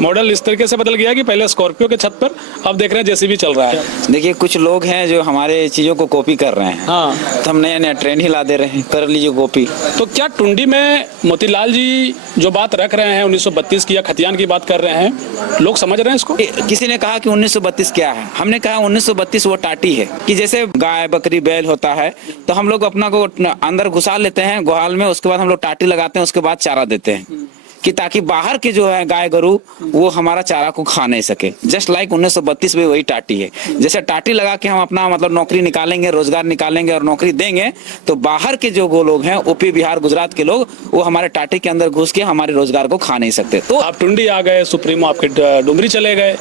Model इस तरीके से बदल गया कि पहले स्कॉर्पियो के छत पर, अब देख रहे हैं जेसीबी चल रहा है। देखिए, कुछ लोग हैं जो हमारे चीज़ों को कॉपी कर रहे हैं। हाँ, तो हम नया नया ट्रेंड ही ला दे रहे हैं, कर लीजिए कॉपी। तो क्या टुंडी में मोतीलाल जी जो बात रख रहे हैं 1932 की या खतियान की बात कर रहे हैं, लोग समझ रहे हैं इसको? किसी ने कहा कि 1932 क्या है, हमने कहा 1932 वो टाटी है कि जैसे गाय बकरी बैल होता है तो हम लोग अपना को अंदर घुसा लेते हैं गोहाल में, उसके बाद हम लोग टाटी लगाते हैं, उसके बाद चारा देते हैं कि ताकि बाहर के जो है गाय गरु वो हमारा चारा को खा नहीं सके। जस्ट लाइक 1932 में वही टाटी है। जैसे टाटी लगा के हम अपना मतलब नौकरी निकालेंगे, रोजगार निकालेंगे और नौकरी देंगे, तो बाहर के जो वो लोग हैं यूपी बिहार गुजरात के लोग, वो हमारे टाटी के अंदर घुस के हमारे रोजगार को खा नहीं सकते। तो आप टुंडी आ गए, सुप्रीमो आपके डुमरी चले गए,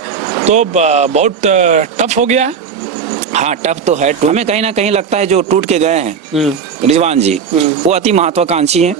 तो बहुत टफ हो गया है। हाँ, टफ तो है। हमें कहीं ना कहीं लगता है जो टूट के गए हैं रिजवान जी, वो अति महत्वाकांक्षी हैं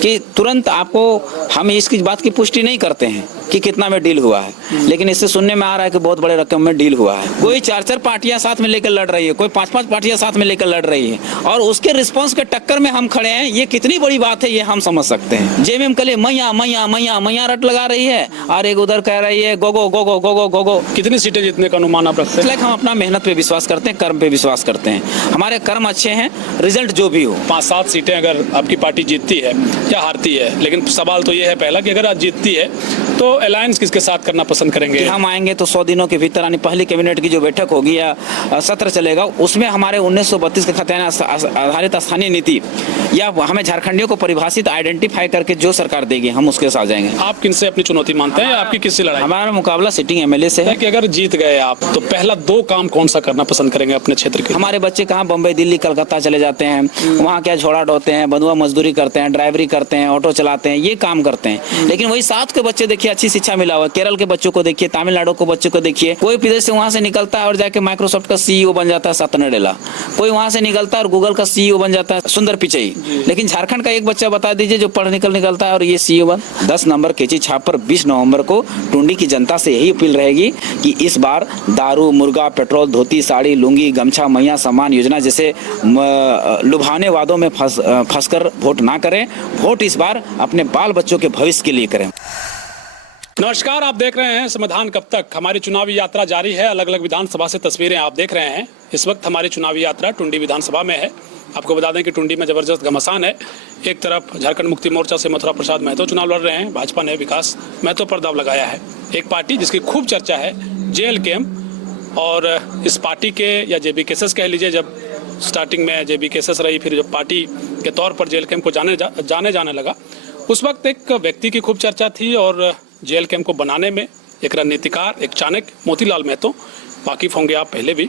कि तुरंत आपको हम इसकी बात की पुष्टि नहीं करते हैं कि कितना में डील हुआ है, लेकिन इससे सुनने में आ रहा है कि बहुत बड़े रकम में डील हुआ है। कोई 4-4 पार्टियां साथ में लेकर लड़ रही है, कोई 5-5 पार्टियां साथ में लेकर लड़ रही है, और उसके रिस्पांस के टक्कर में हम खड़े हैं। ये कितनी बड़ी बात है, ये हम समझ सकते हैं। जेएमएम कल मैया मैया मैया मैया रट लगा रही है और एक उधर कह रही है गोगो गोगो गोगो गोगो। कितनी सीटें जीतने का अनुमान आप रखते हैं? हम अपना मेहनत पे विश्वास करते हैं, कर्म पे विश्वास करते हैं। हमारे कर्म अच्छे हैं, रिजल्ट जो भी हो। 5-7 सीटें अगर आपकी पार्टी जीतती है या हारती है, लेकिन सवाल तो ये है पहला कि अगर आज जीतती है तो अलायंस किसके साथ करना पसंद करेंगे? हम आएंगे तो 100 दिनों के भीतर यानी पहली कैबिनेट की जो बैठक होगी या सत्र चलेगा, उसमें हमारे 1932 के खतियान आधारित स्थानीय नीति या हमें झारखंडियों को परिभाषित आइडेंटिफाई करके जो सरकार देगी, हम उसके साथ जाएंगे। आप किनसे अपनी चुनौती मानते हैं या आपकी किससे लड़ाई? हमारा मुकाबला सिटिंग एमएलए से है कि अगर जीत गए आप तो पहला 2 काम कौन सा करना पसंद करेंगे अपने क्षेत्र के? हमारे बच्चे कहाँ बम्बई दिल्ली कलकत्ता चले जाते हैं, वहाँ क्या झोड़ा ढोते हैं, बंधुआ मजदूरी करते हैं, ड्राइवरी करते हैं, ऑटो चलाते हैं, ये काम करते हैं। लेकिन वही साउथ के बच्चे देखिए, अच्छी शिक्षा मिला हुआ, केरल के बच्चों को देखिए, तमिलनाडु के बच्चों को देखिए, कोई विदेश से वहाँ से निकलता है और जाके माइक्रोसॉफ्ट का सीईओ बन जाता है सत्य नडेला, कोई वहाँ से निकलता है और गूगल का सीईओ बन जाता है सुंदर पिचई। लेकिन झारखंड का एक बच्चा बता दीजिए जो पढ़ निकलता है और ये सीईओ बन। 10 नंबर केची छाप पर 20 नवंबर को टुंडी की जनता से यही अपील रहेगी कि इस बार दारू, मुर्गा, पेट्रोल, धोती, साड़ी, लुंगी, गमछा, मैया सम्मान योजना जैसे लुभाने वादों में फंसकर वोट ना करें। वोट इस बार अपने बाल बच्चों के भविष्य के लिए करें। नमस्कार, आप देख रहे हैं समाधान कब तक। हमारी चुनावी यात्रा जारी है। अलग अलग विधानसभा से तस्वीरें आप देख रहे हैं। इस वक्त हमारी चुनावी यात्रा टुंडी विधानसभा में है। आपको बता दें कि टुंडी में जबरदस्त घमासान है। एक तरफ झारखंड मुक्ति मोर्चा से मथुरा प्रसाद महतो चुनाव लड़ रहे हैं, भाजपा ने विकास महतो पर दाव लगाया है। एक पार्टी जिसकी खूब चर्चा है जेएलकेएम, और इस पार्टी के या जेबी केसेस कह लीजिए, जब स्टार्टिंग में जेबी केसेस रही, फिर जब पार्टी के तौर पर जेएलकेएम को जाने लगा, उस वक्त एक व्यक्ति की खूब चर्चा थी और जेएलकेएम को बनाने में एक रणनीतिकार, एक चाणक्य मोतीलाल महतो, वाकिफ होंगे आप पहले भी।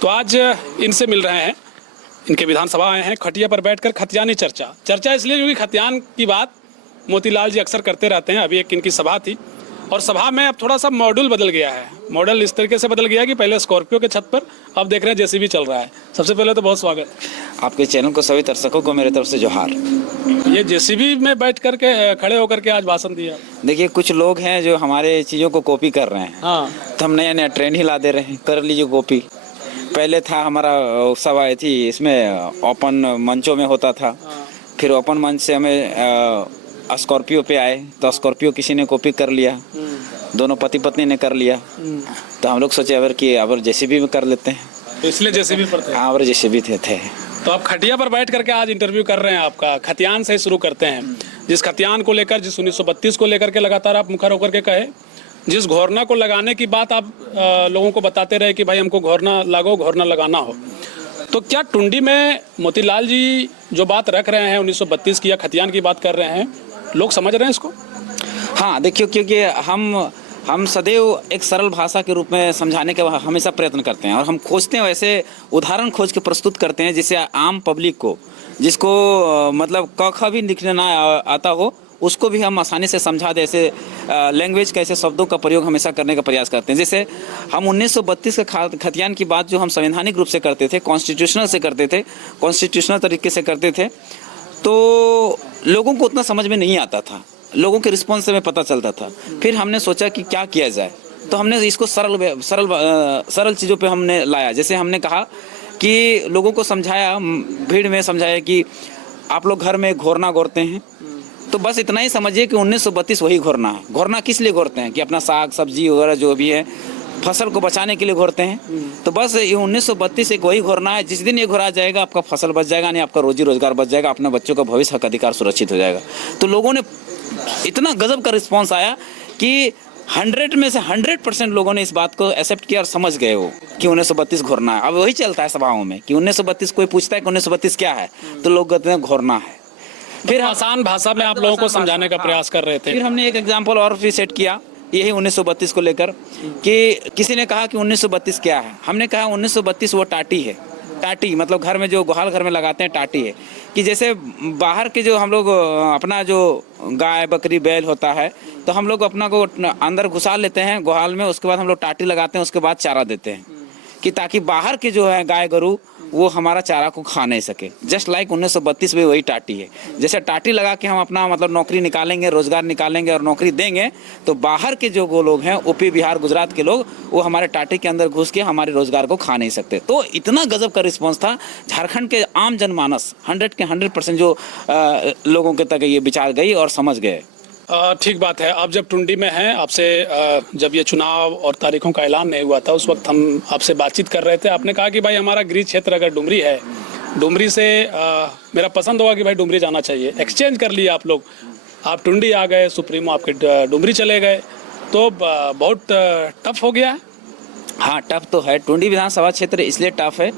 तो आज इनसे मिल रहे हैं, इनके विधानसभा आए हैं, खटिया पर बैठकर खतियानी चर्चा इसलिए क्योंकि खतियान की बात मोतीलाल जी अक्सर करते रहते हैं। अभी एक इनकी सभा थी और सभा में अब थोड़ा सा मॉडल बदल गया है। मॉडल इस तरीके से बदल गया कि पहले स्कॉर्पियो के छत पर, अब देख रहे हैं जेसीबी चल रहा है। सबसे पहले तो बहुत स्वागत आपके चैनल को, सभी दर्शकों को मेरे तरफ से जोहार। ये जेसीबी में बैठ करके खड़े होकर के आज भाषण दिया। देखिए, कुछ लोग हैं जो हमारे चीज़ों को कॉपी कर रहे हैं। हाँ, तो हम नया नया ट्रेंड ही ला दे रहे हैं, कर लीजिए कॉपी। पहले था हमारा सभा आई थी, इसमें ओपन मंचों में होता था। फिर ओपन मंच से हमें स्कॉर्पियो पे आए तो स्कॉर्पियो किसी ने कॉपी कर लिया, दोनों पति पत्नी ने कर लिया। तो हम लोग सोचे अब जेसीबी में कर लेते हैं, इसलिए जेसीबी पर थे। हाँ, और जेसीबी थे। तो आप खटिया पर बैठ करके आज इंटरव्यू कर रहे हैं। आपका खतियान से शुरू करते हैं। जिस खतियान को लेकर, जिस 1932 को लेकर के लगातार आप मुखर होकर के कहे, जिस घोरना को लगाने की बात आप लोगों को बताते रहे कि भाई हमको घोरना लगाना हो, तो क्या टुंडी में मोतीलाल जी जो बात रख रहे हैं 1932 की या खतियान की बात कर रहे हैं, लोग समझ रहे हैं इसको? हाँ, देखिए, क्योंकि हम सदैव एक सरल भाषा के रूप में समझाने का हमेशा प्रयत्न करते हैं और हम खोजते हैं, वैसे उदाहरण खोज के प्रस्तुत करते हैं जिससे आम पब्लिक को, जिसको मतलब क ख भी लिखने ना आता हो, उसको भी हम आसानी से समझा दे। ऐसे लैंग्वेज का, ऐसे शब्दों का प्रयोग हमेशा करने का प्रयास करते हैं। जैसे हम 1932 के खतियान की बात जो हम संवैधानिक रूप से करते थे, कॉन्स्टिट्यूशनल तरीके से करते थे, तो लोगों को उतना समझ में नहीं आता था, लोगों के रिस्पॉन्स से हमें पता चलता था। फिर हमने सोचा कि क्या किया जाए, तो हमने इसको सरल चीज़ों पे हमने लाया। जैसे हमने कहा कि लोगों को समझाया, भीड़ में समझाया कि आप लोग घर में घोरना गोरते हैं, तो बस इतना ही समझिए कि 1932 वही घोरना है। घोरना किस लिए घोरते हैं कि अपना साग सब्जी वगैरह जो भी है फसल को बचाने के लिए घोरते हैं। तो बस ये 1932 एक वही घोरना है। जिस दिन ये घोरा जाएगा आपका फसल बच जाएगा, नहीं आपका रोजी रोजगार बच जाएगा, अपने बच्चों का भविष्य का अधिकार सुरक्षित हो जाएगा। तो लोगों ने इतना गजब का रिस्पॉन्स आया कि 100 में से 100% लोगों ने इस बात को एक्सेप्ट किया और समझ गए वो कि 1932 घोरना है। अब वही चलता है सभाओं में कि 1932 कोई पूछता है कि 1932 क्या है, तो लोग कहते हैं घोरना है। फिर आसान भाषा में आप लोगों को समझाने का प्रयास कर रहे थे। फिर हमने एक एग्जाम्पल और भी सेट किया यही 1932 को लेकर कि किसी ने कहा कि 1932 क्या है। हमने कहा 1932 वो टाटी है। टाटी मतलब घर में जो गुहाल घर में लगाते हैं टाटी है। कि जैसे बाहर के जो हम लोग अपना जो गाय बकरी बैल होता है तो हम लोग अपना को अंदर घुसा लेते हैं गुहाल में, उसके बाद हम लोग टाटी लगाते हैं, उसके बाद चारा देते हैं कि ताकि बाहर के जो है गाय गरू वो हमारा चारा को खा नहीं सके। जस्ट लाइक 1932 में वही टाटी है। जैसे टाटी लगा के हम अपना मतलब नौकरी निकालेंगे, रोजगार निकालेंगे और नौकरी देंगे, तो बाहर के जो वो लोग हैं यूपी बिहार गुजरात के लोग वो हमारे टाटी के अंदर घुस के हमारे रोजगार को खा नहीं सकते। तो इतना गजब का रिस्पॉन्स था। झारखंड के आम जनमानस 100 के 100% जो लोगों के तक ये विचार गई और समझ गए। ठीक बात है। आप जब टुंडी में हैं, आपसे जब ये चुनाव और तारीखों का ऐलान नहीं हुआ था उस वक्त हम आपसे बातचीत कर रहे थे। आपने कहा कि भाई हमारा गृह क्षेत्र अगर डुमरी है, डुमरी से मेरा पसंद होगा कि भाई डुमरी जाना चाहिए। एक्सचेंज कर लिया आप लोग, आप टुंडी आ गए, सुप्रीमो आपके डुमरी चले गए, तो बहुत टफ हो गया है। हाँ टफ तो है। टुंडी विधानसभा क्षेत्र इसलिए टफ है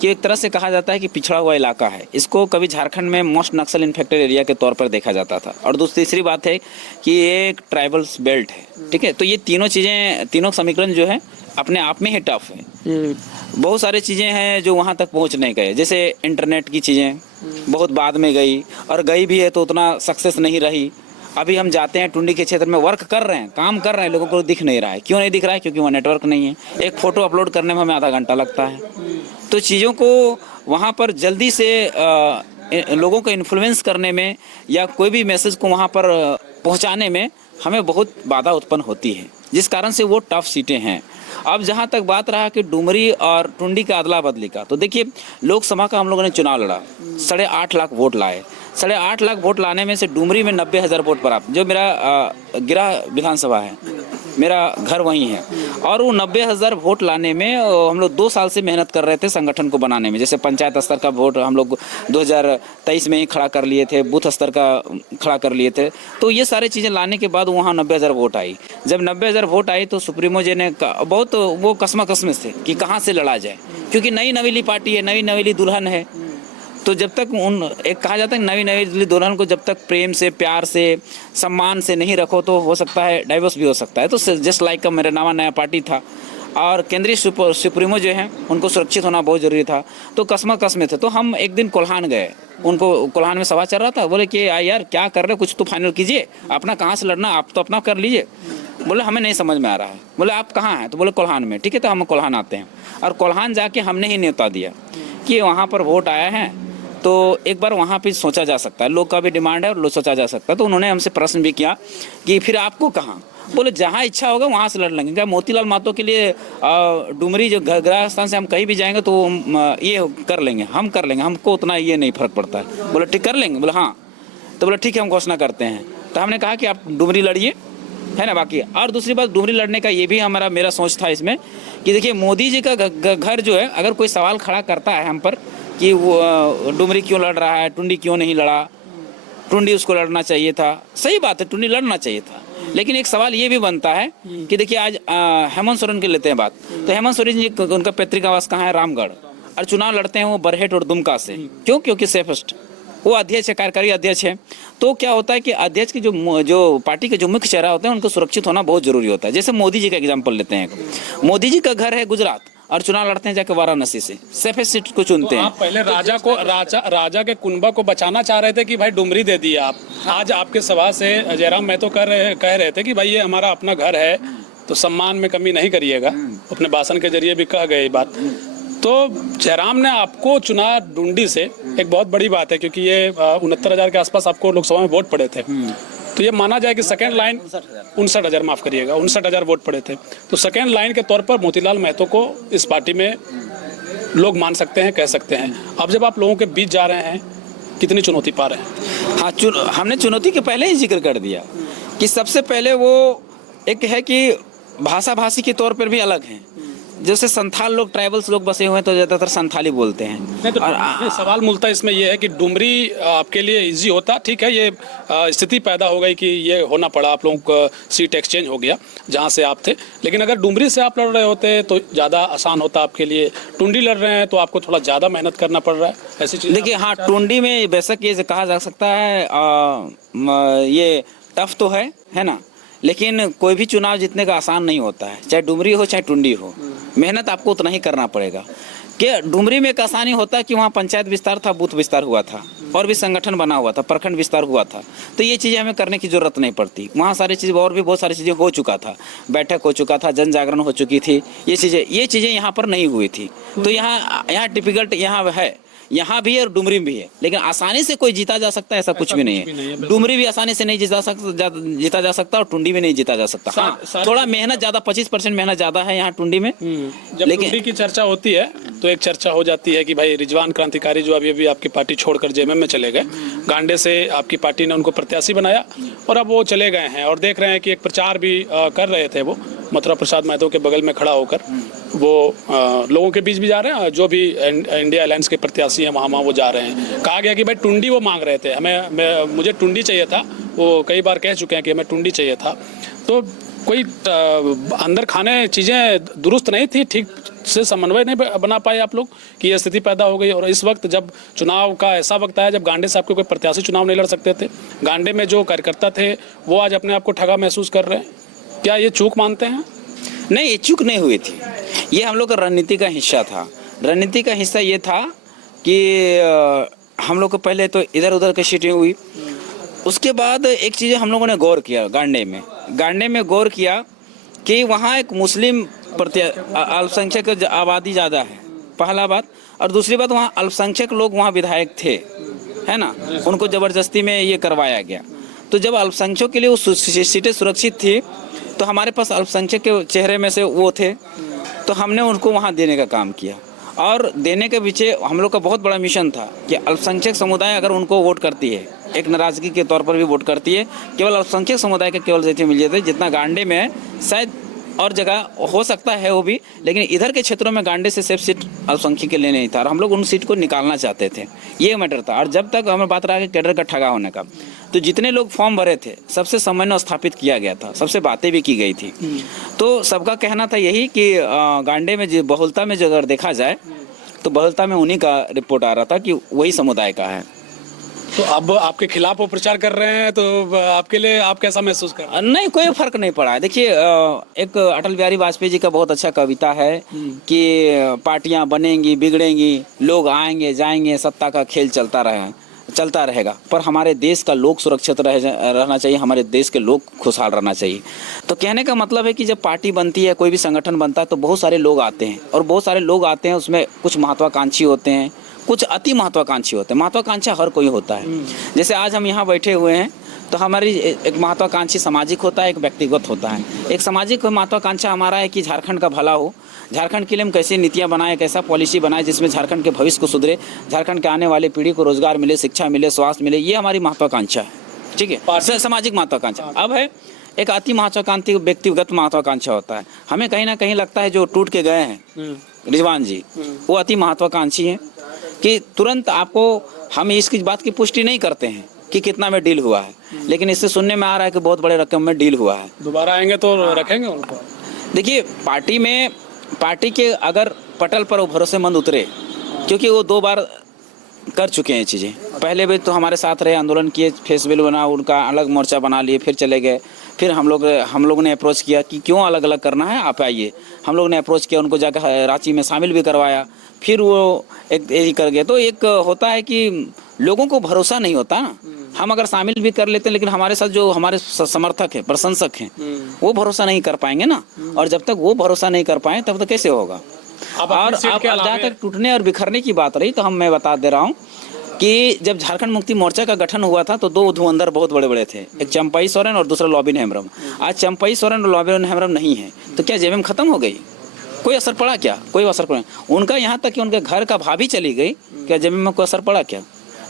कि एक तरह से कहा जाता है कि पिछड़ा हुआ इलाका है। इसको कभी झारखंड में मोस्ट नक्सल इन्फेक्टेड एरिया के तौर पर देखा जाता था। और तीसरी बात है कि ये एक ट्राइबल्स बेल्ट है, ठीक है। तो ये तीनों चीज़ें, तीनों समीकरण जो है अपने आप में ही टफ है। बहुत सारी चीज़ें हैं जो वहाँ तक पहुँच नहीं गए, जैसे इंटरनेट की चीज़ें बहुत बाद में गई, और गई भी है तो उतना सक्सेस नहीं रही। अभी हम जाते हैं टुंडी के क्षेत्र में, वर्क कर रहे हैं, काम कर रहे हैं, लोगों को दिख नहीं रहा है। क्यों नहीं दिख रहा है? क्योंकि वहाँ नेटवर्क नहीं है। एक फ़ोटो अपलोड करने में हमें आधा घंटा लगता है। तो चीज़ों को वहाँ पर जल्दी से लोगों को इन्फ्लुएंस करने में या कोई भी मैसेज को वहाँ पर पहुँचाने में हमें बहुत बाधा उत्पन्न होती है, जिस कारण से वो टफ सीटें हैं। अब जहाँ तक बात रहा कि डुमरी और टुंडी का अदला बदली का, तो देखिए लोकसभा का हम लोगों ने चुनाव लड़ा, 8.5 लाख वोट लाए। 8.5 लाख वोट लाने में से डुमरी में 90,000 वोट प्राप्त। जो मेरा गिरा विधानसभा है, मेरा घर वहीं है, और वो 90,000 वोट लाने में हम लोग 2 साल से मेहनत कर रहे थे संगठन को बनाने में। जैसे पंचायत स्तर का वोट हम लोग 2023 में ही खड़ा कर लिए थे, बूथ स्तर का खड़ा कर लिए थे। तो ये सारी चीज़ें लाने के बाद वहाँ 90,000 वोट आई। जब 90,000 वोट आई तो सुप्रीमो जी ने बहुत वो कसमकसमिस थे कि कहाँ से लड़ा जाए, क्योंकि नई नवेली पार्टी है, नई नवेली दुल्हन है। तो जब तक एक कहा जाता है नवी नई दुल्हन को जब तक प्रेम से, प्यार से, सम्मान से नहीं रखो तो हो सकता है डाइवोर्स भी हो सकता है। तो जस्ट लाइक का मेरा नया पार्टी था, और केंद्रीय सुप्रीमो जो हैं उनको सुरक्षित होना बहुत ज़रूरी था। तो कसम में थे। तो हम एक दिन कोल्हान गए, उनको कोल्हान में सभा चल रहा था। बोले कि यार क्या कर रहे हो, कुछ तो फाइनल कीजिए, अपना कहाँ से लड़ना, आप तो अपना कर लीजिए। बोले हमें नहीं समझ में आ रहा है। बोले आप कहाँ हैं? तो बोले कोल्हान में। ठीक है, तो हम कोल्हान आते हैं। और कोल्हान जाके हमने ही न्योता दिया कि वहाँ पर वोट आया है, तो एक बार वहाँ पे सोचा जा सकता है, लोग का भी डिमांड है और लोग सोचा जा सकता है। तो उन्होंने हमसे प्रश्न भी किया कि फिर आपको कहाँ? बोले जहाँ इच्छा होगा वहाँ से लड़ लेंगे। क्या मोतीलाल महतो के लिए डुमरी जो ग्रह स्थान से हम कहीं भी जाएंगे तो ये कर लेंगे, हम कर लेंगे, हमको उतना ये नहीं फर्क पड़ता है। बोले ठीक कर लेंगे? बोले हाँ। तो बोले ठीक है, हम घोषणा करते हैं। तो हमने कहा कि आप डुमरी लड़िए, है ना। बाकी और दूसरी बात, डुमरी लड़ने का ये भी मेरा सोच था इसमें कि देखिए मोदी जी का घर जो है, अगर कोई सवाल खड़ा करता है हम पर कि वो डुमरी क्यों लड़ रहा है, टुंडी क्यों नहीं लड़ा, टुंडी उसको लड़ना चाहिए था। सही बात है, टुंडी लड़ना चाहिए था। लेकिन एक सवाल ये भी बनता है कि देखिए आज हेमंत सोरेन के लेते हैं बात, तो हेमंत सोरेन जी उनका पैतृक आवास कहाँ है? रामगढ़। और चुनाव लड़ते हैं वो बरहेट और दुमका से। क्यों? क्योंकि सेफेस्ट वो अध्यक्ष है, कार्यकारी अध्यक्ष है। तो क्या होता है कि अध्यक्ष की जो पार्टी के जो मुख्य चेहरा होते हैं उनको सुरक्षित होना बहुत जरूरी होता है। जैसे मोदी जी का एग्जाम्पल लेते हैं, मोदी जी का घर है गुजरात और चुनाव लड़ते हैं जाके वाराणसी से, सेफेस्ट सीट को चुनते हैं। आप पहले राजा के कुनबा को बचाना चाह रहे थे कि भाई डुमरी दे दिया आप। आज आपके सभा से जयराम महतो कह रहे थे कि भाई ये हमारा अपना घर है, तो सम्मान में कमी नहीं करिएगा। अपने भाषण के जरिए भी कह गए ये बात। तो जयराम ने आपको चुना डुंडी से, एक बहुत बड़ी बात है, क्योंकि ये 69,000 के आसपास आपको लोकसभा में वोट पड़े थे। तो ये माना जाए कि सेकेंड लाइन 59,000, माफ करिएगा, 59,000 वोट पड़े थे। तो सेकेंड लाइन के तौर पर मोतीलाल महतो को इस पार्टी में लोग मान सकते हैं, कह सकते हैं। अब जब आप लोगों के बीच जा रहे हैं, कितनी चुनौती पा रहे हैं? हाँ, हमने चुनौती के पहले ही जिक्र कर दिया कि सबसे पहले वो एक है कि भाषा भाषी के तौर पर भी अलग हैं। जैसे संथाल लोग, ट्राइबल्स लोग बसे हुए हैं तो ज़्यादातर संथाली बोलते हैं। नहीं तो नहीं, सवाल मूलतः इसमें ये है कि डुमरी आपके लिए इजी होता, ठीक है, ये स्थिति पैदा हो गई कि ये होना पड़ा, आप लोगों का सीट एक्सचेंज हो गया जहाँ से आप थे, लेकिन अगर डुमरी से आप लड़ रहे होते तो ज़्यादा आसान होता आपके लिए। टुंडी लड़ रहे हैं तो आपको थोड़ा ज़्यादा मेहनत करना पड़ रहा है, ऐसी चीज़। देखिए, हाँ, टुंडी में बेशक ये कहा जा सकता है ये टफ तो है ना, लेकिन कोई भी चुनाव जीतने का आसान नहीं होता है, चाहे डुमरी हो चाहे टुंडी हो। मेहनत आपको उतना ही करना पड़ेगा। कि डुमरी में एक आसानी होता है कि वहाँ पंचायत विस्तार था, बूथ विस्तार हुआ था, और भी संगठन बना हुआ था, प्रखंड विस्तार हुआ था, तो ये चीज़ें हमें करने की ज़रूरत नहीं पड़ती। वहाँ सारी चीज़ और भी बहुत सारी चीज़ें हो चुका था, बैठक हो चुका था, जन जागरण हो चुकी थी, ये चीज़ें यहाँ पर नहीं हुई थी। तो यहाँ डिफिकल्ट यहाँ है, यहाँ भी है और डुमरी भी है, लेकिन आसानी से कोई जीता जा सकता है ऐसा कुछ भी नहीं है। डुमरी भी आसानी से नहीं जीता जा सकता और टुंडी भी नहीं जीता जा सकता। हाँ, थोड़ा मेहनत ज़्यादा, 25% मेहनत ज़्यादा है यहाँ टुंडी में। जब टुंडी की चर्चा होती है तो एक चर्चा हो जाती है कि भाई रिजवान क्रांतिकारी जो अभी आपकी पार्टी छोड़कर जेएमएम में चले गए, गांडे से आपकी पार्टी ने उनको प्रत्याशी बनाया और अब वो चले गए हैं, और देख रहे हैं कि एक प्रचार भी कर रहे थे वो मथुरा प्रसाद महतो के बगल में खड़ा होकर वो लोगों के बीच भी जा रहे हैं, जो भी इंडिया अलायंस के प्रत्याशी हैं वहाँ वो जा रहे हैं। कहा गया कि भाई टुंडी वो मांग रहे थे, मुझे टुंडी चाहिए था, वो कई बार कह चुके हैं कि हमें टुंडी चाहिए था। तो कोई अंदर खाने चीज़ें दुरुस्त नहीं थी, ठीक से समन्वय नहीं बना पाए आप लोग कि यह स्थिति पैदा हो गई। और इस वक्त जब चुनाव का ऐसा वक्त आया जब गांडे से आपके कोई प्रत्याशी चुनाव नहीं लड़ सकते थे, गांडे में जो कार्यकर्ता थे वो आज अपने आप को ठगा महसूस कर रहे हैं, क्या ये चूक मानते हैं? नहीं, ये चूक नहीं हुई थी, ये हम लोग का रणनीति का हिस्सा था। रणनीति का हिस्सा ये था कि हम लोग को पहले तो इधर उधर की सीटें हुई, उसके बाद एक चीज़ हम लोगों ने गौर किया, गांडे में गौर किया कि वहाँ एक मुस्लिम अल्पसंख्यक आबादी ज़्यादा है, पहला बात, और दूसरी बात वहाँ अल्पसंख्यक लोग वहाँ विधायक थे, है ना, उनको ज़बरदस्ती में ये करवाया गया। तो जब अल्पसंख्यकों के लिए वो सीटें सुरक्षित थी तो हमारे पास अल्पसंख्यक के चेहरे में से वो थे, तो हमने उनको वहाँ देने का काम किया। और देने के पीछे हम लोग का बहुत बड़ा मिशन था कि अल्पसंख्यक समुदाय अगर उनको वोट करती है, एक नाराज़गी के तौर पर भी वोट करती है, केवल अल्पसंख्यक समुदाय के केवल सीटें मिल जाते जितना गांडे में है, शायद और जगह हो सकता है वो भी, लेकिन इधर के क्षेत्रों में गांडे से सिर्फ सीट अल्पसंख्यक के लिए नहीं था और हम लोग उन सीट को निकालना चाहते थे, ये मैटर था। और जब तक हमें बात रहा कि कैडर का ठगा होने का, तो जितने लोग फॉर्म भरे थे सबसे समन्वय स्थापित किया गया था, सबसे बातें भी की गई थी। तो सबका कहना था यही कि गांडे में जो बहुलता में जो अगर देखा जाए तो बहुलता में उन्हीं का रिपोर्ट आ रहा था कि वही समुदाय का है। तो अब आपके खिलाफ वो प्रचार कर रहे हैं, तो आपके लिए आप कैसा महसूस कर रहे हैं? नहीं, कोई फर्क नहीं पड़ा है। देखिए, एक अटल बिहारी वाजपेयी जी का बहुत अच्छा कविता है कि पार्टियां बनेंगी, बिगड़ेंगी, लोग आएंगे जाएंगे, सत्ता का खेल चलता रहेगा, पर हमारे देश का लोग सुरक्षित रहना चाहिए, हमारे देश के लोग खुशहाल रहना चाहिए। तो कहने का मतलब है कि जब पार्टी बनती है, कोई भी संगठन बनता है, तो बहुत सारे लोग आते हैं, और बहुत सारे लोग आते हैं, उसमें कुछ महत्वाकांक्षी होते हैं, कुछ अति महत्वाकांक्षी होते हैं। महत्वाकांक्षा हर कोई होता है। जैसे आज हम यहाँ बैठे हुए हैं तो हमारी एक महत्वाकांक्षी सामाजिक होता है, एक व्यक्तिगत होता है। एक सामाजिक महत्वाकांक्षा हमारा है कि झारखंड का भला हो, झारखंड के लिए हम कैसे नीतियाँ बनाएं, कैसा पॉलिसी बनाएं जिसमें झारखंड के भविष्य को सुधरे, झारखंड के आने वाली पीढ़ी को रोजगार मिले, शिक्षा मिले, स्वास्थ्य मिले, ये हमारी महत्वाकांक्षा है। ठीक है, सामाजिक महत्वाकांक्षा। अब है एक अति महत्वाकांक्षी व्यक्तिगत महत्वाकांक्षा होता है। हमें कहीं ना कहीं लगता है जो टूट के गए हैं रिजवान जी, वो अति महत्वाकांक्षी हैं कि तुरंत आपको हम इसकी बात की पुष्टि नहीं करते हैं कि कितना में डील हुआ है, लेकिन इससे सुनने में आ रहा है कि बहुत बड़े रकम में डील हुआ है। दोबारा आएंगे तो रखेंगे उनको। देखिए, पार्टी के अगर पटल पर वो भरोसेमंद उतरे, क्योंकि वो 2 बार कर चुके हैं चीज़ें, पहले भी तो हमारे साथ रहे, आंदोलन किए, फेस बिल बना, उनका अलग मोर्चा बना लिए, फिर चले गए। फिर हम लोग ने अप्रोच किया कि क्यों अलग अलग करना है, आप आइए। हम लोग ने अप्रोच किया, उनको जाकर रांची में शामिल भी करवाया, फिर वो एक यही कर गए। तो एक होता है कि लोगों को भरोसा नहीं होता ना, हम अगर शामिल भी कर लेते हैं, लेकिन हमारे साथ जो हमारे समर्थक हैं, प्रशंसक हैं, वो भरोसा नहीं कर पाएंगे ना, और जब तक वो भरोसा नहीं कर पाए तब तक कैसे होगा। और अब जहाँ तक टूटने और बिखरने की बात रही, तो मैं बता दे रहा हूँ कि जब झारखंड मुक्ति मोर्चा का गठन हुआ था तो 2 धुरंधर बहुत बड़े बड़े थे, एक चंपई सोरेन और दूसरा लॉबिन हेम्ब्रम। आज चंपई सोरेन और लॉबिन हेम्ब्रम नहीं है, तो क्या जेएमएम खत्म हो गई? कोई असर पड़ा क्या? कोई असर पड़ा। उनका यहाँ तक कि उनके घर का भाभी चली गई, क्या जेएमएम में कोई असर पड़ा क्या?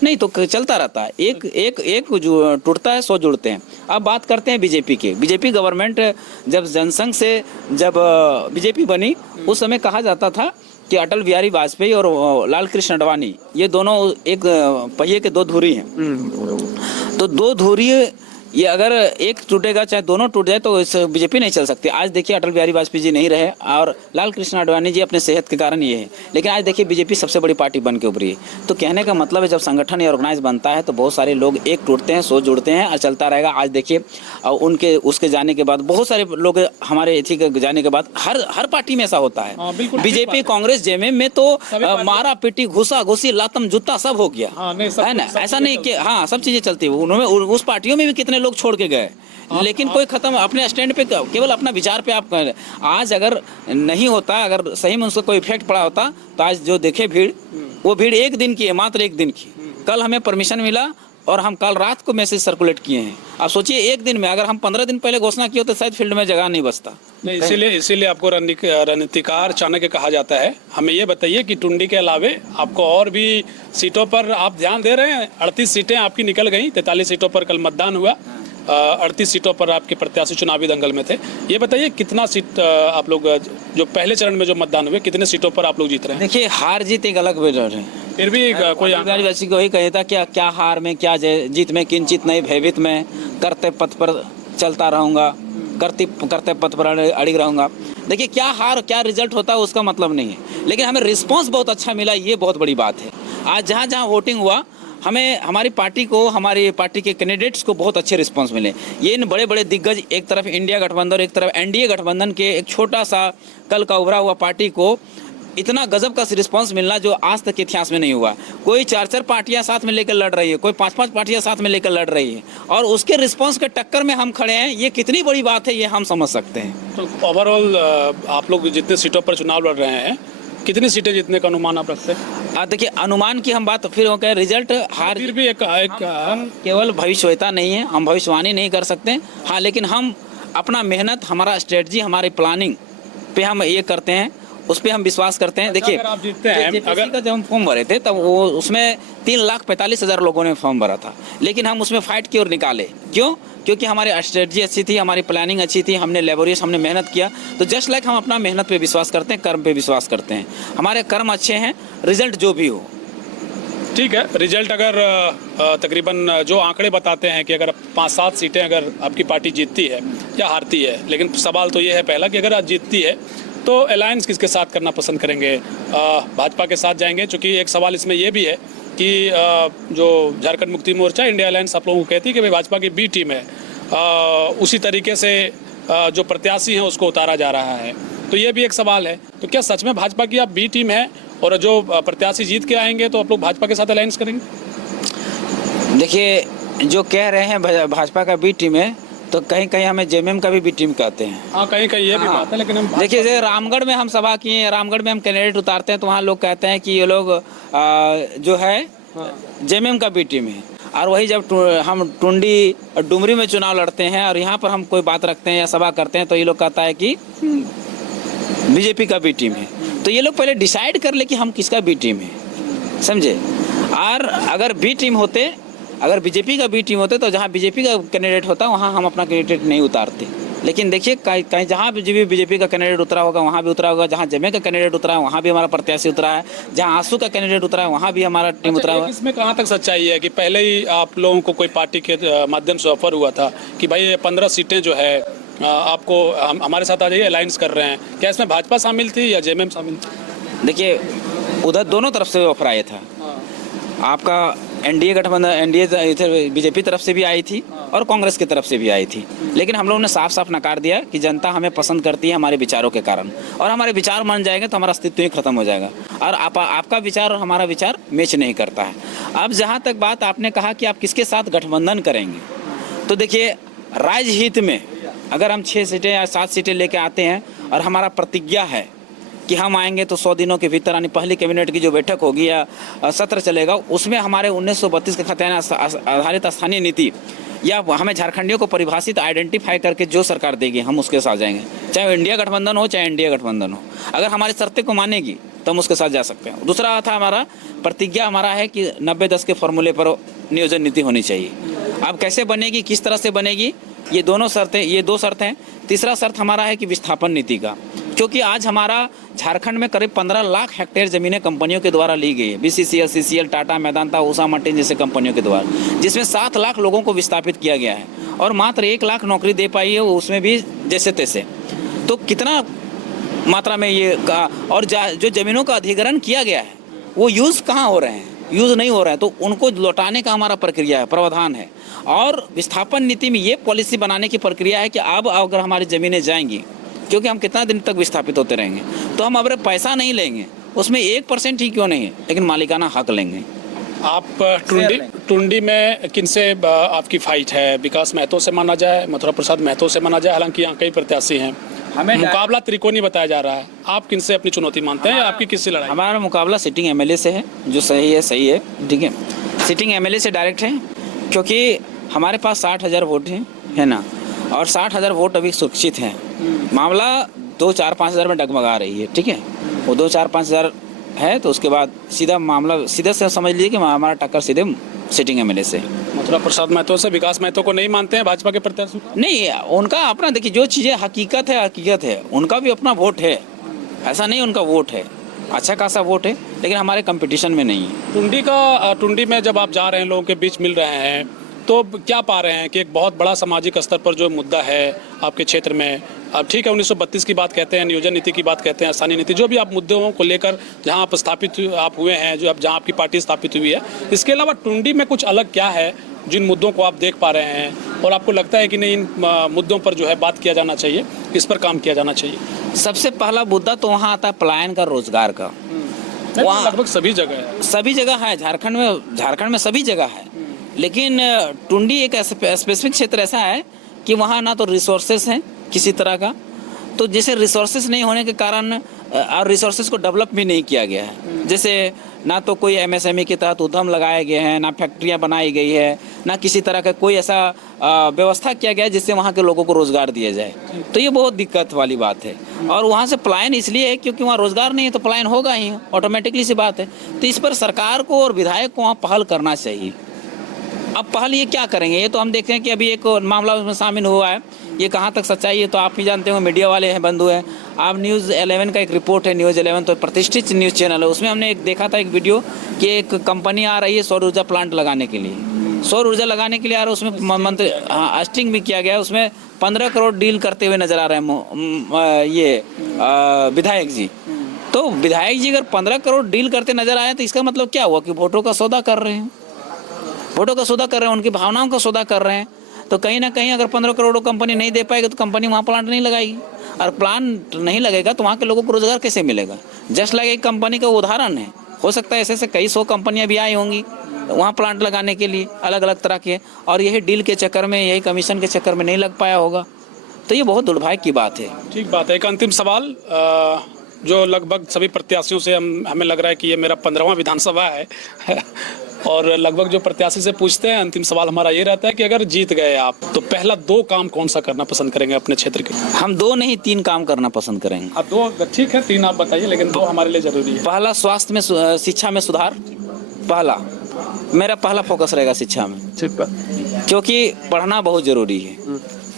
नहीं तो चलता रहता है, एक एक एक जो टूटता है 100 जुड़ते हैं। अब बात करते हैं बीजेपी के। बीजेपी गवर्नमेंट जब जनसंघ से जब बीजेपी बनी, उस समय कहा जाता था कि अटल बिहारी वाजपेयी और लाल कृष्ण आडवाणी ये दोनों एक पहिए के दो धुरी हैं। तो दो धुरी ये अगर एक टूटेगा चाहे दोनों टूट जाए तो इस बीजेपी नहीं चल सकती। आज देखिए अटल बिहारी वाजपेयी जी नहीं रहे और लाल कृष्ण आडवाणी जी अपने सेहत के कारण ये है, लेकिन आज देखिए बीजेपी सबसे बड़ी पार्टी बन के उभरी है। तो कहने का मतलब है जब संगठन या ऑर्गेनाइज बनता है तो बहुत सारे लोग एक टूटते हैं 100 जुड़ते हैं और चलता रहेगा। आज देखिए उनके उसके जाने के बाद बहुत सारे लोग हमारे इथी के जाने के बाद हर पार्टी में ऐसा होता है। बीजेपी कांग्रेस जेएमएम में तो मारा पीटी घुसा घुसी लातम जूता सब हो गया है ना। ऐसा नहीं कि हाँ सब चीजें चलती है, उन्होंने उस पार्टियों में भी कितने लोग छोड़ के गए, लेकिन कोई खत्म अपने स्टैंड पे केवल अपना विचार पे आप आज अगर नहीं होता, अगर सही में उसका कोई इफेक्ट पड़ा होता तो आज जो देखे भीड़, वो भीड़ एक दिन की है, मात्र एक दिन की। कल हमें परमिशन मिला और हम कल रात को मैसेज सर्कुलेट किए हैं। आप सोचिए एक दिन में, अगर हम 15 दिन पहले घोषणा की हो तो शायद फील्ड में जगह नहीं बचता। नहीं, इसीलिए आपको रणनीतिकार चाणक्य कहा जाता है। हमें ये बताइए कि टुंडी के अलावे आपको और भी सीटों पर आप ध्यान दे रहे हैं। 38 सीटें आपकी निकल गई, 43 सीटों पर कल मतदान हुआ, 38 सीटों पर आपके प्रत्याशी चुनावी दंगल में थे। ये बताइए कितना सीट आप लोग जो पहले चरण में जो मतदान हुए कितने सीटों पर आप लोग जीत रहे हैं? देखिए हार जीत एक अलग विचार है, फिर भी कोई आदिवासी को ही कहता क्या हार में क्या जीत में, किंचित नहीं भयभीत में, करते पथ पर चलता रहूँगा, करते पथ पर अड़िग रहूँगा। देखिए क्या हार क्या रिजल्ट होता है उसका मतलब नहीं है, लेकिन हमें रिस्पॉन्स बहुत अच्छा मिला, ये बहुत बड़ी बात है। आज जहाँ जहाँ वोटिंग हुआ हमें हमारी पार्टी के कैंडिडेट्स को बहुत अच्छे रिस्पांस मिले। ये इन बड़े बड़े दिग्गज, एक तरफ इंडिया गठबंधन और एक तरफ एनडीए गठबंधन के एक छोटा सा कल का उभरा हुआ पार्टी को इतना गजब का रिस्पांस मिलना जो आज तक इतिहास में नहीं हुआ। कोई 4-4 पार्टियां साथ में लेकर लड़ रही है, कोई 5-5 पार्टियां साथ में लेकर लड़ रही है, और उसके रिस्पांस के टक्कर में हम खड़े हैं। ये कितनी बड़ी बात है ये हम समझ सकते हैं। तो ओवरऑल आप लोग जितने सीटों पर चुनाव लड़ रहे हैं, कितनी सीटें जीतने का अनुमान आप रखते हैं? देखिए अनुमान की हम बात फिर हो गए, रिजल्ट हार फिर भी एक हम केवल भविष्यवेता नहीं है, हम भविष्यवाणी नहीं कर सकते। हाँ, लेकिन हम अपना मेहनत, हमारा स्ट्रेटजी, हमारी प्लानिंग पे हम ये करते हैं, उस पर हम विश्वास करते हैं। देखिए अगर आप जीतते हैं, अगर का जब हम फॉर्म भरे थे तब वो उसमें 3,45,000 लोगों ने फॉर्म भरा था, लेकिन हम उसमें फाइट की और निकाले। क्यों? क्योंकि हमारी स्ट्रेटजी अच्छी थी, हमारी प्लानिंग अच्छी थी, हमने लेबोरियस, हमने मेहनत किया। तो जस्ट लाइक हम अपना मेहनत पे विश्वास करते हैं, कर्म पे विश्वास करते हैं। हमारे कर्म अच्छे हैं, रिजल्ट जो भी हो ठीक है। रिजल्ट अगर तकरीबन जो आंकड़े बताते हैं कि अगर 5-7 सीटें अगर आपकी पार्टी जीतती है या हारती है, लेकिन सवाल तो ये है पहला कि अगर आज जीतती है तो अलायंस किसके साथ करना पसंद करेंगे? भाजपा के साथ जाएंगे? चूँकि एक सवाल इसमें यह भी है कि जो झारखंड मुक्ति मोर्चा इंडिया अलायंस आप लोगों को कहती है कि भाई भाजपा की बी टीम है, उसी तरीके से जो प्रत्याशी हैं उसको उतारा जा रहा है, तो ये भी एक सवाल है। तो क्या सच में भाजपा की आप बी टीम है और जो प्रत्याशी जीत के आएंगे तो आप लोग भाजपा के साथ अलायंस करेंगे? देखिए जो कह रहे हैं भाजपा का बी टीम है, तो कहीं कहीं हमें जेएमएम का भी बी टीम कहते हैं। हाँ, कहीं कहीं ये भी बात है, लेकिन हम देखिए जैसे रामगढ़ में हम सभा किए हैं, रामगढ़ में हम कैंडिडेट उतारते हैं तो वहाँ लोग कहते हैं कि ये लोग जो है जेएमएम का बी टीम है। और वही जब हम टुंडी और डुमरी में चुनाव लड़ते हैं और यहाँ पर हम कोई बात रखते हैं या सभा करते हैं तो ये लोग कहता है कि बीजेपी का बी टीम है। तो ये लोग पहले डिसाइड कर ले कि हम किसका बी टीम है, समझे। और अगर बी टीम होते, अगर बीजेपी का बी टीम होते तो जहाँ बीजेपी का कैंडिडेट होता वहाँ हम अपना कैंडिडेट नहीं उतारते। लेकिन देखिए कहीं जहाँ भी बीजेपी का कैंडिडेट उतरा होगा वहाँ भी उतरा होगा, जहाँ जेएमएम का कैंडिडेट उतरा है वहाँ भी हमारा प्रत्याशी उतरा है, जहाँ आंसू का कैंडिडेट उतरा है वहाँ भी हमारा टीम उतरा हुआ है। इसमें कहाँ तक सच्चाई है कि पहले ही आप लोगों को कोई पार्टी के माध्यम से ऑफर हुआ था कि भाई ये 15 सीटें जो है आपको हमारे साथ आ जाइए, अलायंस कर रहे हैं? क्या इसमें भाजपा शामिल थी या जेएमएम शामिल थी? देखिए उधर दोनों तरफ से ऑफर आया था। आपका एनडीए गठबंधन, एनडीए बीजेपी तरफ से भी आई थी और कांग्रेस की तरफ से भी आई थी, लेकिन हम लोगों ने साफ साफ नकार दिया कि जनता हमें पसंद करती है हमारे विचारों के कारण, और हमारे विचार मान जाएंगे तो हमारा अस्तित्व ही खत्म हो जाएगा, और आपका विचार और हमारा विचार मैच नहीं करता है। अब जहाँ तक बात आपने कहा कि आप किसके साथ गठबंधन करेंगे, तो देखिए राज्य हित में अगर हम 6 सीटें या 7 सीटें लेके आते हैं और हमारा प्रतिज्ञा है कि हम आएंगे तो 100 दिनों के भीतर, यानी पहली कैबिनेट की जो बैठक होगी या सत्र चलेगा उसमें हमारे 1932 के खतयान आधारित स्थानीय नीति या हमें झारखंडियों को परिभाषित आइडेंटिफाई करके जो सरकार देगी हम उसके साथ जाएंगे, चाहे इंडिया गठबंधन हो चाहे एनडीए गठबंधन हो। अगर हमारी शर्तें को मानेगी तो हम उसके साथ जा सकते हैं। दूसरा था हमारा प्रतिज्ञा हमारा है कि 90-10 के फॉर्मूले पर नियोजन नीति होनी चाहिए। अब कैसे बनेगी, किस तरह से बनेगी, ये दो शर्त हैं। तीसरा शर्त हमारा है कि विस्थापन नीति का, क्योंकि आज हमारा झारखंड में करीब 15 लाख हेक्टेयर ज़मीनें कंपनियों के द्वारा ली गई है, BCCL, CCL, Tata, Medanta, Usha Martin जैसे कंपनियों के द्वारा, जिसमें 7 लाख लोगों को विस्थापित किया गया है और मात्र 1 लाख नौकरी दे पाई है, उसमें भी जैसे तैसे। तो कितना मात्रा में ये और जो ज़मीनों का अधिग्रहण किया गया है वो यूज़ कहाँ हो रहे हैं, यूज़ नहीं हो रहा है, तो उनको लौटाने का हमारा प्रक्रिया है, प्रावधान है। और विस्थापन नीति में ये पॉलिसी बनाने की प्रक्रिया है कि अब अगर हमारी ज़मीनें जाएंगी, क्योंकि हम कितना दिन तक विस्थापित होते रहेंगे, तो हम अब पैसा नहीं लेंगे, उसमें 1% ही क्यों नहीं, लेकिन मालिकाना हक लेंगे। आप टुंडी में किनसे आपकी फाइट है? विकास महतो से माना जाए, मथुरा प्रसाद महतो से माना जाए, हालांकि यहाँ कई प्रत्याशी हैं, मुकाबला त्रिकोणी बताया जा रहा है, आप किनसे अपनी चुनौती मानते हैं? आपकी किससे लड़ाई? हमारा मुकाबला सिटिंग MLA से है, जो सही है, ठीक है। सिटिंग MLA से डायरेक्ट है, क्योंकि हमारे पास 60,000 वोट हैं, है ना, और 60,000 वोट अभी सुरक्षित हैं। मामला 2-4-5 हज़ार में डगमगा रही है, ठीक है। वो 2-4-5 हज़ार है, तो उसके बाद सीधा मामला सीधे से समझ लीजिए कि हमारा टक्कर सीधे सिटिंग MLA से। मथुरा प्रसाद महतो से विकास महतो को नहीं मानते हैं भाजपा के प्रत्याशी? नहीं, उनका अपना, देखिए जो चीज़ें हकीकत है, उनका भी अपना वोट है, ऐसा नहीं उनका वोट है, अच्छा खासा वोट है, लेकिन हमारे कंपटीशन में नहीं है। टुंडी में जब आप जा रहे हैं, लोगों के बीच मिल रहे हैं, तो क्या पा रहे हैं कि एक बहुत बड़ा सामाजिक स्तर पर जो मुद्दा है आपके क्षेत्र में, अब ठीक है 1932 की बात कहते हैं, नियोजन नीति की बात कहते हैं, स्थानीय नीति, जो भी आप मुद्दों को लेकर जहां आप स्थापित आप हुए हैं, जो अब जहां आपकी पार्टी स्थापित हुई है, इसके अलावा टुंडी में कुछ अलग क्या है जिन मुद्दों को आप देख पा रहे हैं और आपको लगता है कि नहीं इन मुद्दों पर जो है बात किया जाना चाहिए, इस पर काम किया जाना चाहिए? सबसे पहला मुद्दा तो वहाँ आता है पलायन का, रोजगार का। वहाँ लगभग सभी जगह है, झारखंड में सभी जगह है, लेकिन टुंडी एक स्पेसिफिक क्षेत्र ऐसा है कि वहाँ ना तो रिसोर्सेस हैं किसी तरह का, तो जैसे रिसोर्सेस नहीं होने के कारण और रिसोर्सेज को डेवलप भी नहीं किया गया है। जैसे ना तो कोई MSME के तहत उद्यम लगाए गए हैं, ना फैक्ट्रियां बनाई गई है, ना किसी तरह का कोई ऐसा व्यवस्था किया गया है जिससे वहाँ के लोगों को रोज़गार दिया जाए। तो ये बहुत दिक्कत वाली बात है। और वहाँ से पलायन इसलिए है क्योंकि वहाँ रोज़गार नहीं है, तो पलायन होगा ही, ऑटोमेटिकली सी बात है। तो इस पर सरकार को और विधायक को वहाँ पहल करना चाहिए। अब पहल ये क्या करेंगे, ये तो हम देखते हैं कि अभी एक मामला उसमें शामिल हुआ है, ये कहाँ तक सच्चाई है तो आप ही जानते हो, मीडिया वाले हैं, बंधु हैं। आप न्यूज़ 11 का एक रिपोर्ट है, न्यूज़ 11 तो प्रतिष्ठित न्यूज़ चैनल है, उसमें हमने एक देखा था एक वीडियो कि एक कंपनी आ रही है सौर ऊर्जा प्लांट लगाने के लिए, सौर ऊर्जा लगाने के लिए आ रहा है, उसमें मंत्री अस्टिंग भी किया गया, उसमें 15 करोड़ डील करते हुए नजर आ रहे हैं ये विधायक जी। तो विधायक जी अगर 15 करोड़ डील करते नजर आए तो इसका मतलब क्या हुआ कि वोटों का सौदा कर रहे हैं, उनकी भावनाओं का सौदा कर रहे हैं। तो कहीं ना कहीं अगर 15 करोड़ कंपनी नहीं दे पाएगी तो कंपनी वहाँ प्लांट नहीं लगाएगी, और प्लांट नहीं लगेगा तो वहाँ के लोगों को रोजगार कैसे मिलेगा? जस्ट लाइक एक कंपनी का उदाहरण है, हो सकता है ऐसे कई 100 कंपनियाँ भी आई होंगी वहाँ प्लांट लगाने के लिए, अलग अलग तरह के, और यही डील के चक्कर में, यही कमीशन के चक्कर में नहीं लग पाया होगा। तो ये बहुत दुर्भाग्य की बात है। ठीक बात है। एक अंतिम सवाल जो लगभग सभी प्रत्याशियों से हमें लग रहा है कि ये मेरा 15वां विधानसभा है और लगभग जो प्रत्याशी से पूछते हैं, अंतिम सवाल हमारा ये रहता है कि अगर जीत गए आप तो पहला 2 काम कौन सा करना पसंद करेंगे अपने क्षेत्र के? हम 2 नहीं 3 काम करना पसंद करेंगे। 2 ठीक है, 3 आप बताइए, लेकिन 2 हमारे लिए जरूरी है। पहला स्वास्थ्य में, शिक्षा में सुधार, मेरा पहला फोकस रहेगा शिक्षा में, क्योंकि पढ़ना बहुत जरूरी है,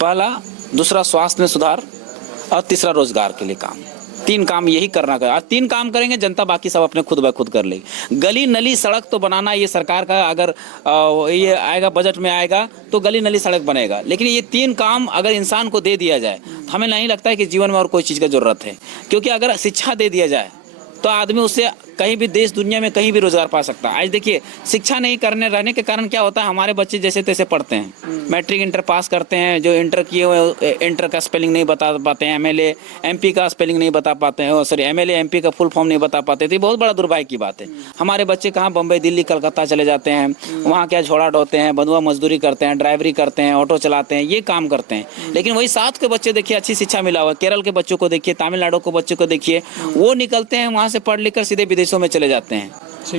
पहला। दूसरा स्वास्थ्य में सुधार, और तीसरा रोजगार के लिए काम। 3 काम यही करना है। आज 3 काम करेंगे, जनता बाकी सब अपने खुद ब खुद कर लेगी। गली नली सड़क तो बनाना ये सरकार का, अगर ये आएगा बजट में आएगा तो गली नली सड़क बनेगा, लेकिन ये 3 काम अगर इंसान को दे दिया जाए तो हमें नहीं लगता है कि जीवन में और कोई चीज़ की ज़रूरत है। क्योंकि अगर शिक्षा दे दिया जाए तो आदमी उससे कहीं भी देश दुनिया में कहीं भी रोजगार पा सकता है। आज देखिए, शिक्षा नहीं करने रहने के कारण क्या होता है, हमारे बच्चे जैसे तैसे पढ़ते हैं, मैट्रिक इंटर पास करते हैं, जो इंटर किए हुए इंटर का स्पेलिंग नहीं बता पाते हैं, MLA MP का स्पेलिंग नहीं बता पाते हैं, सॉरी MLA MP का फुल फॉर्म नहीं बता पाते थे। बहुत बड़ा दुर्भाग्य की बात है। हमारे बच्चे कहाँ बम्बई, दिल्ली, कलकत्ता चले जाते हैं, वहाँ क्या झोड़ा ढोते हैं, बंधुआ मजदूरी करते हैं, ड्राइवरी करते हैं, ऑटो चलाते हैं, ये काम करते हैं। लेकिन वही साउथ के बच्चे देखिए, अच्छी शिक्षा मिला हुआ, केरल के बच्चों को देखिए, तमिलनाडु के बच्चों को देखिए, वो निकलते हैं वहाँ से पढ़ लिख कर सीधे विदेशों में चले जाते हैं।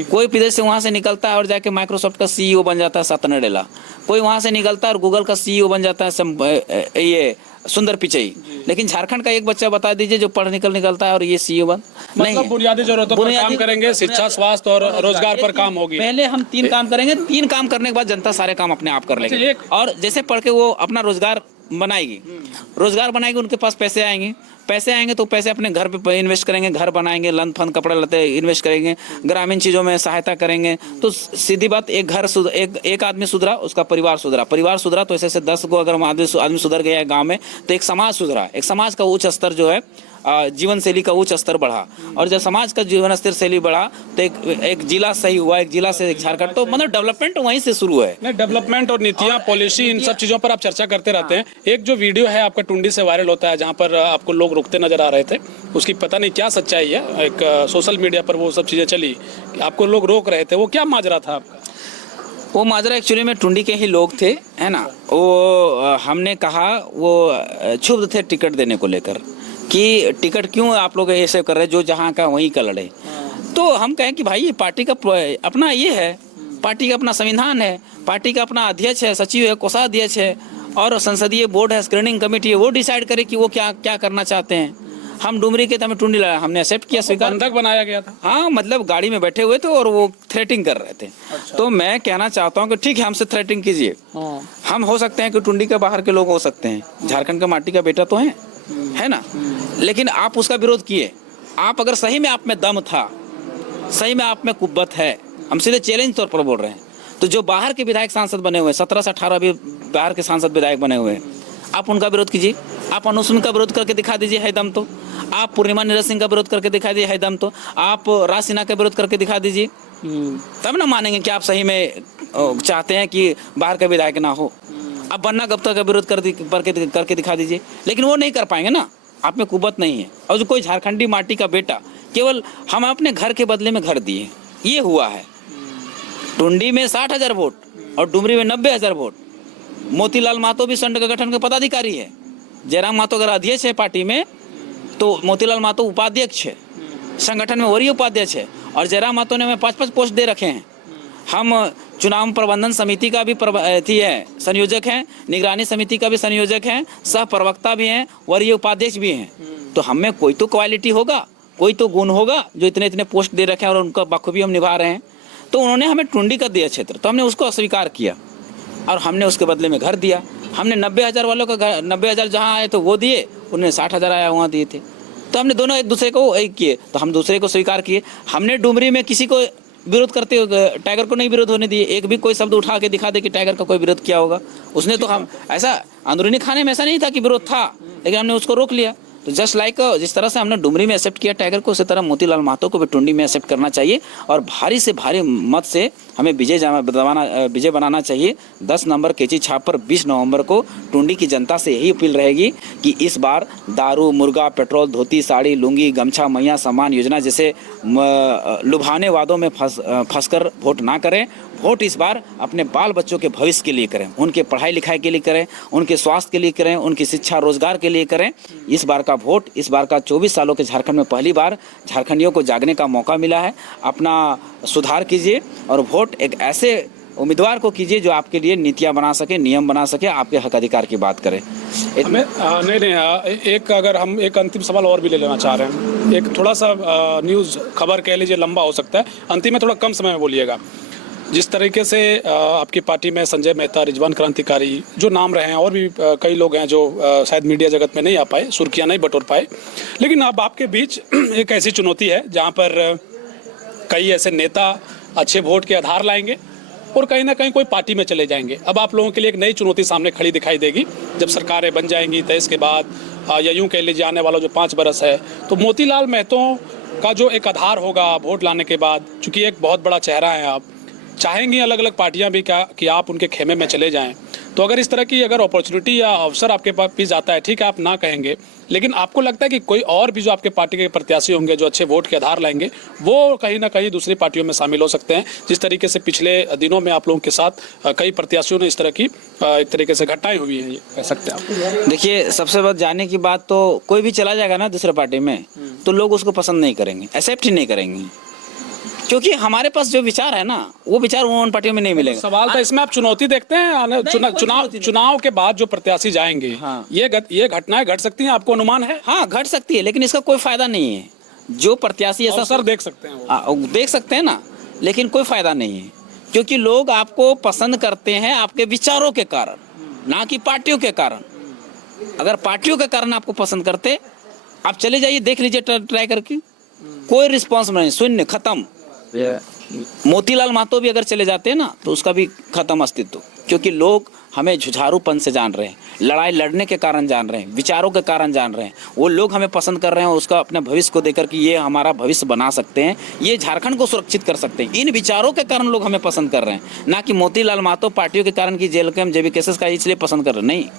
कोई विदेश से वहाँ से निकलता है और जाके माइक्रोसॉफ्ट का सीईओ बन जाता है सत्य नडेला, कोई वहाँ से निकलता है और गूगल का सीईओ बन जाता है ये सुंदर पिचई। लेकिन झारखंड का एक बच्चा बता दीजिए जो पढ़ निकलता है और ये सीईओ बन नहीं मतलब है। बुनियादी जरूरतों पर काम करेंगे, शिक्षा, स्वास्थ्य और रोजगार पर काम होगी। पहले हम 3 काम करेंगे, 3 काम करने के बाद जनता सारे काम अपने आप कर लेंगे। और जैसे पढ़ के वो अपना रोजगार बनाएगी, उनके पास पैसे आएंगे तो पैसे अपने घर पे इन्वेस्ट करेंगे, घर बनाएंगे, लन फन कपड़े लते इन्वेस्ट करेंगे, ग्रामीण चीज़ों में सहायता करेंगे। तो सीधी बात, एक आदमी सुधरा, उसका परिवार सुधरा तो ऐसे 10 को अगर आदमी सुधर गया है गाँव में तो एक समाज सुधरा, एक समाज का उच्च स्तर जो है जीवन शैली का उच्च स्तर बढ़ा। और जब समाज का जीवन स्तर शैली बढ़ा तो एक जिला सही हुआ, एक जिला से एक झारखंड, तो मतलब डेवलपमेंट वहीं से शुरू है। नहीं, डेवलपमेंट और नीतियां, पॉलिसी, इन सब चीजों पर आप चर्चा करते रहते हैं। एक जो वीडियो है आपका टुंडी से वायरल होता है जहां पर आपको लोग रुकते नजर आ रहे थे, उसकी पता नहीं क्या सच्चाई है, एक सोशल मीडिया पर वो सब चीजें चली, आपको लोग रोक रहे थे, वो क्या माजरा था आपका? वो माजरा एक्चुअली में टुंडी के ही लोग थे, है ना। वो हमने कहा, वो क्षुब्ध थे टिकट देने को लेकर कि टिकट क्यों आप लोग ऐसे कर रहे हैं, जो जहाँ का वहीं का लड़े। तो हम कहें कि भाई ये पार्टी का अपना ये है, पार्टी का अपना संविधान है, पार्टी का अपना अध्यक्ष है, सचिव है, कोषाध्यक्ष है और संसदीय बोर्ड है, स्क्रीनिंग कमेटी है, वो डिसाइड करे कि वो क्या क्या करना चाहते हैं। हम डुमरी के हमें टुंडी लगा, हमने एक्सेप्ट किया, स्वीकार। बंधक बनाया गया था। हाँ, मतलब गाड़ी में बैठे हुए थे और वो थ्रेटिंग कर रहे थे। अच्छा। तो मैं कहना चाहता हूँ कि ठीक है, हमसे थ्रेटिंग कीजिए, हम हो सकते हैं कि टुंडी के बाहर के लोग हो सकते हैं, झारखंड का माटी का बेटा तो है ना। लेकिन आप उसका विरोध किए। आप अगर सही में आप में दम था, सही में आप में कुव्वत है, हम सीधे चैलेंज तौर पर बोल रहे हैं, तो जो बाहर के विधायक सांसद बने हुए 17 से 18 भी बाहर के सांसद विधायक बने हुए हैं, आप उनका विरोध कीजिए। आप अनुसुम का विरोध करके दिखा दीजिए, है दम तो। आप पूर्णिमा नीरज सिंह का विरोध करके दिखा दीजिए, है दम तो। आप राज सिन्हा का विरोध करके दिखा दीजिए, तब ना मानेंगे कि आप सही में चाहते हैं कि बाहर का विधायक ना हो। आप बन्ना गुप्ता का विरोध करके दिखा दीजिए, लेकिन वो नहीं कर पाएंगे ना, आप में कुव्वत नहीं है। और जो कोई झारखंडी माटी का बेटा, केवल हम अपने घर के बदले में घर दिए, ये हुआ है। टुंडी में 60,000 वोट और डुमरी में 90,000 वोट। मोतीलाल महतो भी संघ गठन के पदाधिकारी है। जयराम महतो अगर अध्यक्ष है पार्टी में तो मोतीलाल महतो उपाध्यक्ष है, संगठन में वरीय उपाध्यक्ष है। और जयराम महतो ने हमें 5-5 पोस्ट दे रखे हैं। हम चुनाव प्रबंधन समिति का भी संयोजक हैं, निगरानी समिति का भी संयोजक हैं, सह प्रवक्ता भी हैं, वरीय उपाध्यक्ष भी हैं। तो हमें कोई तो क्वालिटी होगा, कोई तो गुण होगा, जो इतने पोस्ट दे रखे हैं और उनका बखूबी हम निभा रहे हैं। तो उन्होंने हमें टुंडी का दिया क्षेत्र, तो हमने उसको अस्वीकार किया और हमने उसके बदले में घर दिया। हमने 90,000 वालों का घर, 90,000 जहाँ आए तो वो दिए, उन्हें 60,000 आया वहाँ दिए थे। तो हमने दोनों एक दूसरे को एक किए, तो हम दूसरे को स्वीकार किए। हमने डुमरी में किसी को विरोध करते हुए टाइगर को नहीं विरोध होने दिए। एक भी कोई शब्द उठा के दिखा दे कि टाइगर का कोई विरोध किया होगा उसने, तो हम ऐसा अंदरूनी खाने में ऐसा नहीं था कि विरोध था, लेकिन हमने उसको रोक लिया। तो जस्ट लाइक जिस तरह से हमने डुमरी में एक्सेप्ट किया टाइगर को, उसी तरह मोतीलाल महतो को भी टुंडी में एक्सेप्ट करना चाहिए और भारी से भारी मत से हमें विजय बनाना चाहिए। 10 नंबर केची छाप पर 20 नवंबर को टुंडी की जनता से यही अपील रहेगी कि इस बार दारू, मुर्गा, पेट्रोल, धोती, साड़ी, लुंगी, गमछा, मैया सम्मान योजना जैसे लुभाने वादों में फंसकर वोट ना करें। वोट इस बार अपने बाल बच्चों के भविष्य के लिए करें, उनके पढ़ाई लिखाई के लिए करें, उनके स्वास्थ्य के लिए करें, उनकी शिक्षा रोजगार के लिए करें। इस बार का वोट, इस बार का 24 सालों के झारखंड में पहली बार झारखंडियों को जागने का मौका मिला है। अपना सुधार कीजिए और वोट एक ऐसे उम्मीदवार को कीजिए जो आपके लिए नीतियां बना सके, नियम बना सके, आपके हक अधिकार की बात करें। एक अगर हम एक अंतिम सवाल और भी ले लेना चाह रहे हैं, एक थोड़ा सा न्यूज़ खबर कह लीजिए लंबा हो सकता है, अंतिम में थोड़ा कम समय में बोलिएगा। जिस तरीके से आपकी पार्टी में संजय मेहता, रिजवान क्रांतिकारी जो नाम रहे हैं, और भी कई लोग हैं जो शायद मीडिया जगत में नहीं आ पाए, सुर्खियां नहीं बटोर पाए, लेकिन अब आपके बीच एक ऐसी चुनौती है जहां पर कई ऐसे नेता अच्छे वोट के आधार लाएंगे और कहीं ना कहीं कोई पार्टी में चले जाएंगे। अब आप लोगों के लिए एक नई चुनौती सामने खड़ी दिखाई देगी जब सरकारें बन जाएंगी 23 के बाद, या यूँ कह लीजिए आने वाला जो 5 बरस है। तो मोतीलाल महतो का जो एक आधार होगा वोट लाने के बाद, चूँकि एक बहुत बड़ा चेहरा है, आप चाहेंगी अलग अलग पार्टियां भी क्या कि आप उनके खेमे में चले जाएं। तो अगर इस तरह की अगर अपॉर्चुनिटी या अवसर आपके पास भी जाता है, ठीक है आप ना कहेंगे, लेकिन आपको लगता है कि कोई और भी जो आपके पार्टी के प्रत्याशी होंगे जो अच्छे वोट के आधार लाएंगे, वो कहीं ना कहीं दूसरी पार्टियों में शामिल हो सकते हैं, जिस तरीके से पिछले दिनों में आप लोगों के साथ कई प्रत्याशियों ने इस तरह की एक तरीके से घटनाएं हुई हैं, ये कह सकते हैं आप? देखिए, सबसे बात जाने की बात, तो कोई भी चला जाएगा ना दूसरे पार्टी में तो लोग उसको पसंद नहीं करेंगे, एक्सेप्ट ही नहीं करेंगे। क्योंकि हमारे पास जो विचार है ना, वो विचार उन पार्टियों में नहीं मिलेगा। सवाल था इसमें, आप चुनौती देखते हैं चुनाव के बाद जो प्रत्याशी जाएंगे, हाँ। ये घटनाएं घट सकती हैं, आपको अनुमान है? हाँ, घट सकती है, लेकिन इसका कोई फायदा नहीं है। जो प्रत्याशी ऐसा अवसर देख सकते हैं वो। देख सकते हैं ना, लेकिन कोई फायदा नहीं है, क्योंकि लोग आपको पसंद करते हैं आपके विचारों के कारण, ना कि पार्टियों के कारण। अगर पार्टियों के कारण आपको पसंद करते, आप चले जाइए, देख लीजिए ट्राई करके, कोई रिस्पॉन्स नहीं, शून्य, खत्म। मोतीलाल महतो भी अगर चले जाते हैं ना, तो उसका भी खत्म अस्तित्व, क्योंकि लोग हमें झुझारूपन से जान रहे हैं, लड़ाई लड़ने के कारण जान रहे हैं, विचारों के कारण जान रहे हैं। वो लोग हमें पसंद कर रहे हैं, उसका अपने भविष्य को देकर कि ये हमारा भविष्य बना सकते हैं, ये झारखंड को सुरक्षित कर सकते हैं। इन विचारों के कारण लोग हमें पसंद कर रहे हैं, ना कि मोतीलाल महतो पार्टियों के कारण की जेल के जेबी केसेस का इसलिए पसंद कर रहे हैं, नहीं।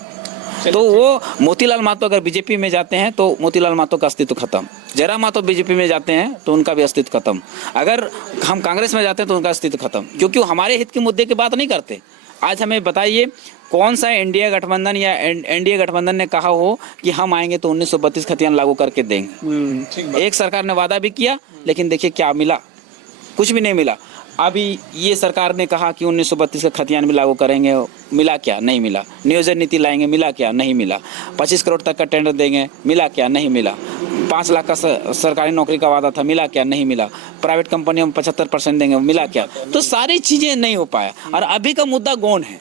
तो वो मोतीलाल महतो अगर बीजेपी में जाते हैं तो मोतीलाल महतो का अस्तित्व खत्म। जयराम महतो बीजेपी में जाते हैं तो उनका भी अस्तित्व खत्म। अगर हम कांग्रेस में जाते हैं तो उनका अस्तित्व खत्म, क्योंकि वो हमारे हित के मुद्दे की बात नहीं करते। आज हमें बताइए, कौन सा इंडिया गठबंधन या एनडीए गठबंधन ने कहा हो कि हम आएंगे तो 1932 खतियान लागू करके देंगे? एक सरकार ने वादा भी किया, लेकिन देखिए क्या मिला, कुछ भी नहीं मिला। अभी ये सरकार ने कहा कि 1932 का खतियान भी लागू करेंगे, मिला क्या? नहीं मिला। नियोजन नीति लाएंगे, मिला क्या? नहीं मिला। 25 करोड़ तक का टेंडर देंगे, मिला क्या? नहीं मिला। 5 लाख का सरकारी नौकरी का वादा था, मिला क्या? नहीं मिला। प्राइवेट कंपनियों में 75% देंगे, मिला क्या? तो सारी चीज़ें नहीं हो पाया। और अभी का मुद्दा गौन है,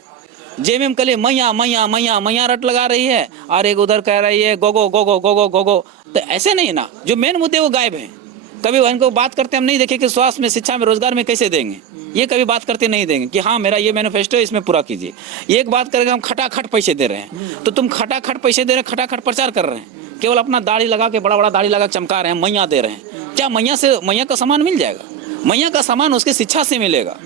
जेएमएम के लिए मैया मैया मैया मैया रट लगा रही है, और एक उधर कह रही है गोगो गोगो गोगो गोगो। तो ऐसे नहीं ना, जो मेन मुद्दे वो गायब हैं। कभी इनको बात करते हम नहीं देखे कि स्वास्थ्य में, शिक्षा में, रोजगार में कैसे देंगे, ये कभी बात करते नहीं देंगे कि हाँ मेरा ये मैनिफेस्टो है, इसमें पूरा कीजिए। एक बात करेंगे हम खटाखट पैसे दे रहे हैं, तो तुम खटाखट पैसे दे रहे हैं, खटाखट प्रचार कर रहे हैं, केवल अपना दाढ़ी लगा के, बड़ा बड़ा दाढ़ी लगा चमका रहे हैं, मैया दे रहे हैं। क्या मैया का सामान मिल जाएगा? मैया का सामान उसकी शिक्षा से मिलेगा,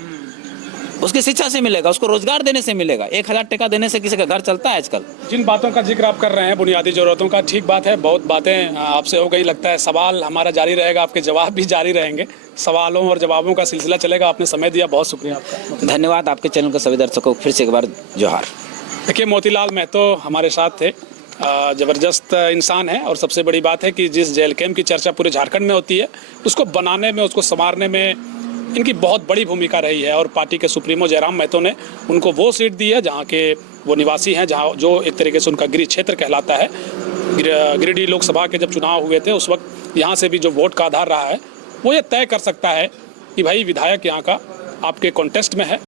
उसकी शिक्षा से मिलेगा, उसको रोजगार देने से मिलेगा। 1000 टका देने से किसी का घर चलता है आजकल? जिन बातों का जिक्र आप कर रहे हैं, बुनियादी जरूरतों का, ठीक बात है, बहुत बातें आपसे हो गई। लगता है सवाल हमारा जारी रहेगा, आपके जवाब भी जारी रहेंगे, सवालों और जवाबों का सिलसिला चलेगा। आपने समय दिया, बहुत शुक्रिया आपका। धन्यवाद आपके चैनल के सभी दर्शकों को फिर से एक बार जोहार। देखिए, मोतीलाल महतो हमारे साथ थे, ज़बरदस्त इंसान है। और सबसे बड़ी बात है कि जिस जेल कैम्प की चर्चा पूरे झारखंड में होती है, उसको बनाने में, उसको संवारने में इनकी बहुत बड़ी भूमिका रही है। और पार्टी के सुप्रीमो जयराम महतो ने उनको वो सीट दी है जहाँ के वो निवासी हैं, जहाँ जो एक तरीके से उनका गृह क्षेत्र कहलाता है। गिरिडीह लोकसभा के जब चुनाव हुए थे, उस वक्त यहाँ से भी जो वोट का आधार रहा है, वो ये तय कर सकता है कि भाई विधायक यहाँ का आपके कॉन्टेस्ट में है।